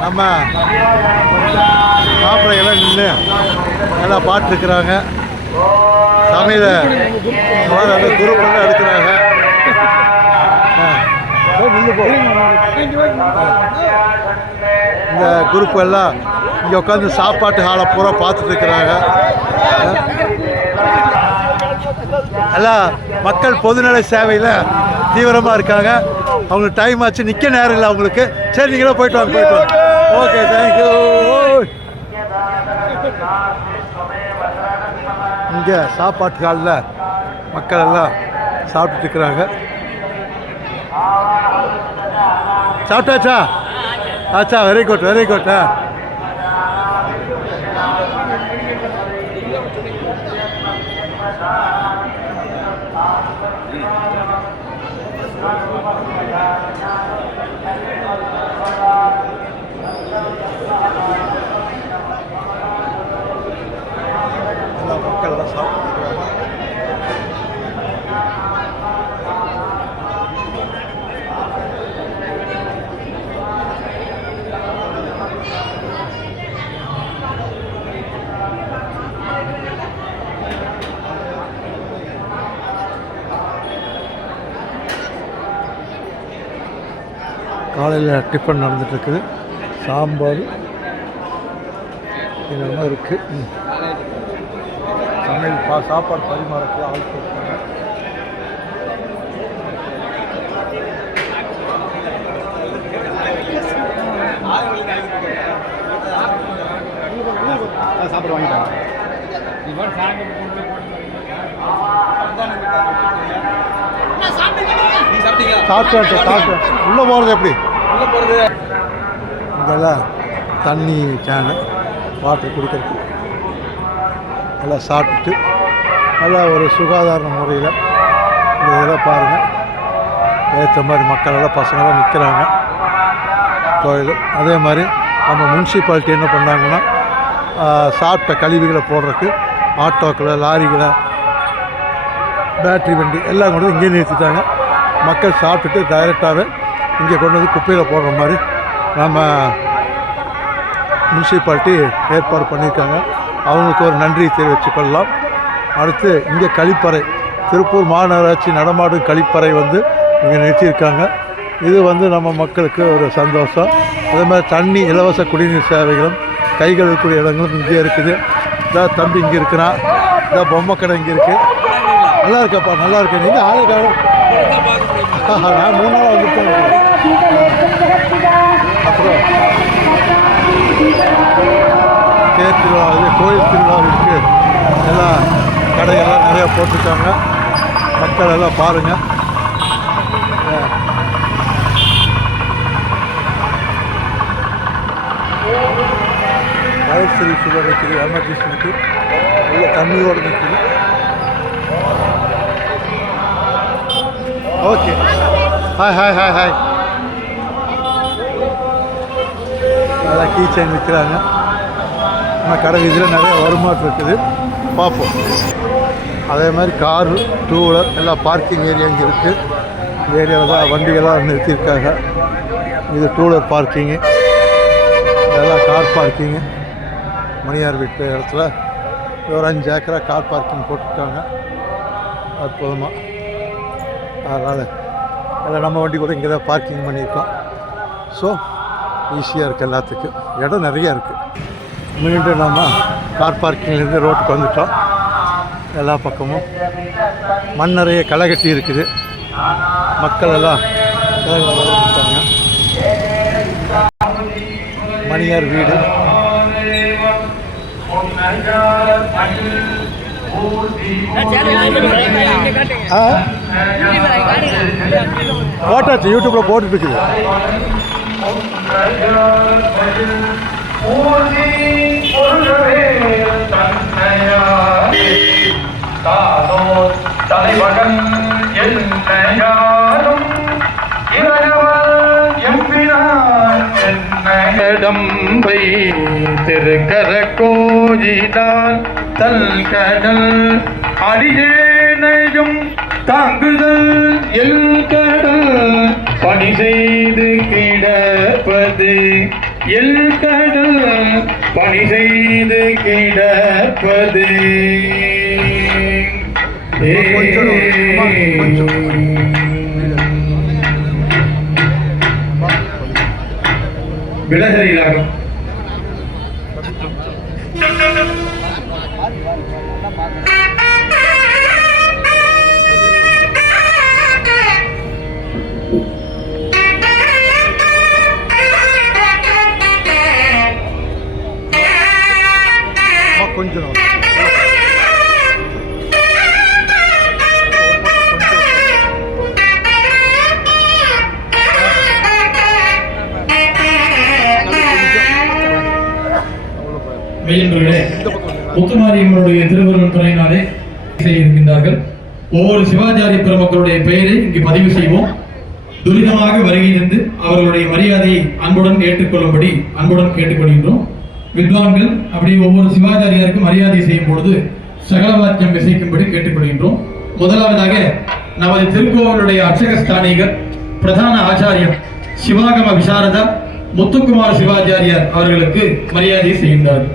நம்ம மாப்பிள்ளைகள்லாம் நின்று நல்லா பாட்டுருக்குறாங்க. சமையல அந்த குரூப்பெல்லாம் எடுக்கிறாங்க. ஆ. இந்த குரூப் எல்லாம் இங்கே உட்காந்து சாப்பாட்டு ஹாலை பூரா பார்த்துட்டு இருக்கிறாங்க எல்லாம் மக்கள் பொதுநல சேவையில் தீவிரமாக இருக்காங்க. அவங்களுக்கு டைம் ஆச்சு. நிற்க நேரம் இல்லை அவங்களுக்கு. சரி நீங்களே போயிட்டு வாங்க போயிட்டு வாங்க. ஓகே தேங்க்யூ இங்கே சாப்பாட்டு காலில் மக்கள் எல்லாம் சாப்பிட்டுட்டு இருக்கிறாங்க சாப்பிட்டாச்சா? ஆச்சா வெரி குட் வெரி குட் ஆ எல்லா மக்கள் எல்லாம் சாப்பிட்டுருக்காங்க காலையில் டிஃபன் நடந்துட்டு இருக்குது சாம்பார் இதெல்லாம் இருக்குது. சமையல் பா சாப்பாடு பரிமாறத்தில் ஆள் கொடுத்தாங்க. சாப்பாடு வாங்கிட்டாங்க. சாப்பிட்டீங்களா? சாப்பிட்டு சாப்பிட்டு உள்ளே போகிறது எப்படி? உள்ளே போகிறது இதெல்லாம் தண்ணி கேனு வாட்டர் குடிக்கிறதுக்கு. எல்லாம் சாப்பிட்டுட்டு நல்லா ஒரு சுகாதார முறையில் இந்த இதெல்லாம் பாருங்கள் ஏற்ற மாதிரி மக்கள் எல்லாம் பசங்களாம் நிற்கிறாங்க கோயில். அதே மாதிரி நம்ம முன்சிபாலிட்டி என்ன பண்ணாங்கன்னா சாப்பிட்ட கழிவுகளை போடுறதுக்கு ஆட்டோக்களை லாரிகளை பேட்ரி வண்டி எல்லாம் கொண்டு வந்து இங்கே நிறுத்திட்டாங்க. மக்கள் சாப்பிட்டுட்டு டைரெக்டாகவே இங்கே கொண்டு வந்து குப்பையில் போடுற மாதிரி நம்ம முனிசிபாலிட்டி ஏற்பாடு பண்ணியிருக்காங்க. அவங்களுக்கு ஒரு நன்றி தெரிவித்து கொள்ளலாம் அடுத்து இங்கே கழிப்பறை திருப்பூர் மாநகராட்சி நடமாடும் கழிப்பறை வந்து இங்கே நிறுத்தியிருக்காங்க. இது வந்து நம்ம மக்களுக்கு ஒரு சந்தோஷம். அதே மாதிரி தண்ணி இலவச குடிநீர் சேவைகளும் கை கழுவக்கூடிய இடங்களும் இங்கே இருக்குது. இதான் தம்பி இங்கே இருக்கிறான். இதான் பொம்மை கடை இங்கே இருக்குது நல்லா இருக்கப்பா நல்லா இருக்கு நீங்கள் ஆளுக்காக நான் மூணு நாள் வந்துட்டேன் அப்புறம் தேர் திருவிழா இது கோயில் திருவிழாவிற்கு எல்லாம் கடையெல்லாம் நிறையா போட்டிருக்காங்க மக்கள் எல்லாம் பாருங்கள் வயசு சுகர் இருக்குது எமர்ஜென்சி இருக்குது நல்ல தண்ணியோடு நிற்குது okay hi hi hi hi நல்லா கீ செயின் விற்கிறாங்க ஆனால் கடை இதில் நிறைய வருமானம் இருக்குது. பார்ப்போம். அதே மாதிரி காரு டூ வீலர் எல்லாம் பார்க்கிங் ஏரியா இங்கே இருக்குது இந்த ஏரியாவில் தான் வண்டிகள்லாம் நிறுத்தியிருக்காங்க. இது டூ வீலர் பார்க்கிங்கு இதெல்லாம் கார் பார்க்கிங்கு மணியார் வீட்டு இடத்துல. ஒரு அஞ்சு ஏக்கரா கார் பார்க்கிங் போட்டிருக்காங்க அற்புதமாக அதனால் அதில் நம்ம வண்டி கூட இங்கே தான் பார்க்கிங் பண்ணியிருக்கோம். ஸோ ஈஸியாக இருக்குது எல்லாத்துக்கும். இடம் நிறையா இருக்குது மீண்டும் நம்ம கார் பார்க்கிங்லேருந்து ரோட்டுக்கு வந்துட்டோம். எல்லா பக்கமும் மண் நிறைய களை கட்டி இருக்குது. மக்கள் எல்லாம் இருக்காங்க. மணியார் வீடு. ஆ? போட்டாச்சு யூடியூப்ல போட்டுட்டு இருக்குது தலைவகன் என்னையாரும் இறைவன் எம்பினான் என்னடம்பை திருக்கர கோஜிதான் தல்கடல் அடியேனையும் தாங்குதல் எல் கடல் பணி செய்து கிடப்பது. எல் கடல் பணி செய்து கிடப்பது. கொஞ்சம் அம்மா, மெய்யன்பர்களே முத்துமாரியம்மனுடைய திருவருள் துறையினாலே செய்ய இருக்கின்றார்கள். ஒவ்வொரு சிவாச்சாரிய பெருமக்களுடைய பெயரை இங்கு பதிவு செய்வோம். துரிதமாக வருகையிலிருந்து அவர்களுடைய மரியாதையை அன்புடன் ஏற்றுக்கொள்ளும்படி அன்புடன் கேட்டுக்கொள்கின்றோம். வித்வான்கள் அப்படி ஒவ்வொரு சிவாச்சாரியாருக்கும் மரியாதை செய்யும் பொழுது சகலவாக்கியம் விசைக்கும்படி கேட்டுக்கொள்கின்றோம். முதலாவதாக நமது திருக்கோவிலுடைய அர்ச்சகஸ்தானிகர் பிரதான ஆச்சாரியர் சிவாகம விசாரதா முத்துக்குமார் சிவாச்சாரியார் அவர்களுக்கு மரியாதை செய்கின்றார்கள்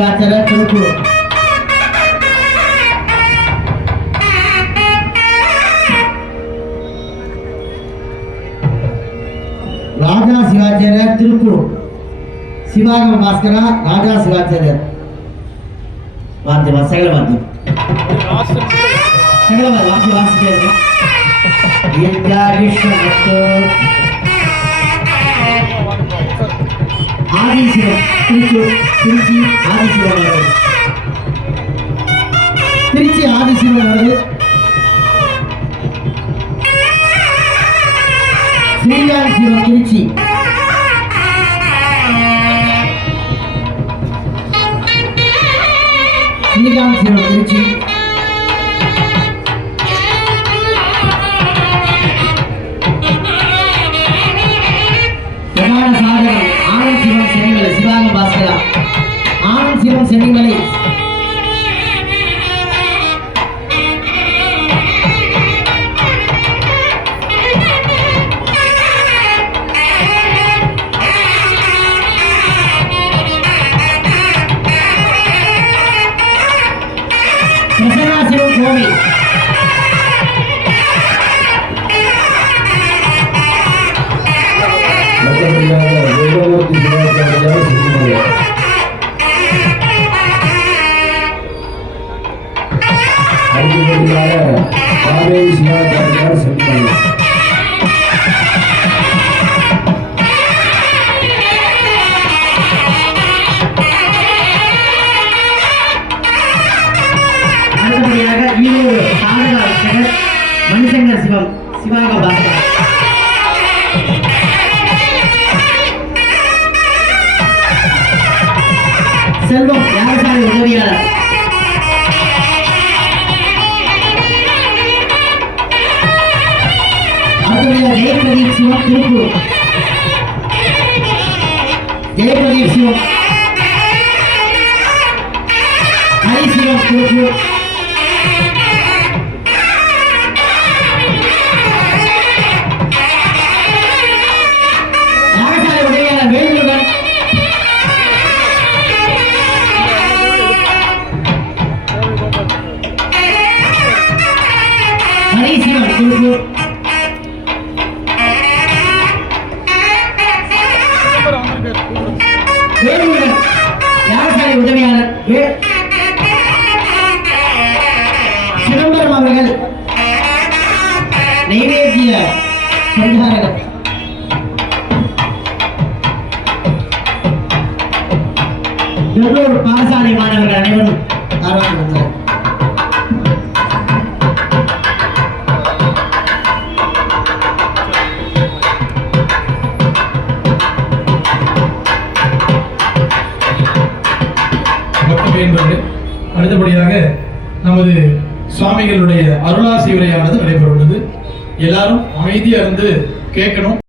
ಲಿಂಗಾಚಾರ್ಯ ಕುರುಕು ರಾಜಾ ಶಿವಾಚಾರ್ಯ ತಿರುಪು ಶಿವಾಗಮ ಭಾಸ್ಕರ ರಾಜಾ ಶಿವಾಚಾರ್ಯ ಮಾಧ್ಯಮ. ಸಗಳ ಮಾಧ್ಯಮ ಸಗಳ ಮಾಧ್ಯಮ. ವಾಸಿ ವಾಸಿ ஆதிசிவம் திருச்சூர் திருச்சி ஆதிசிவம் அவர்கள். திருச்சி ஆதிசிவம் அவர்கள். சிவம் சிவாக பாஸ்கர் செல்வம் யாகசாலை உதவியாளர் அடுத்தபடியாக ஜெயபிரதீப் சிவம் திருப்பூர் ஜெயபிரதீப் சிவம் ஹரி சிவம் திருப்பூர் விக்ரம் அவர்கள் நைவேத்திய சந்தாரகர் பெற்றோர் பாடசாலை மாணவர்கள் அனைவரும் ஆர்வம் சுவாமிகளுடைய அருளாசி உரையானது நடைபெற உள்ளது எல்லாரும் அமைதியா இருந்து கேட்கணும்.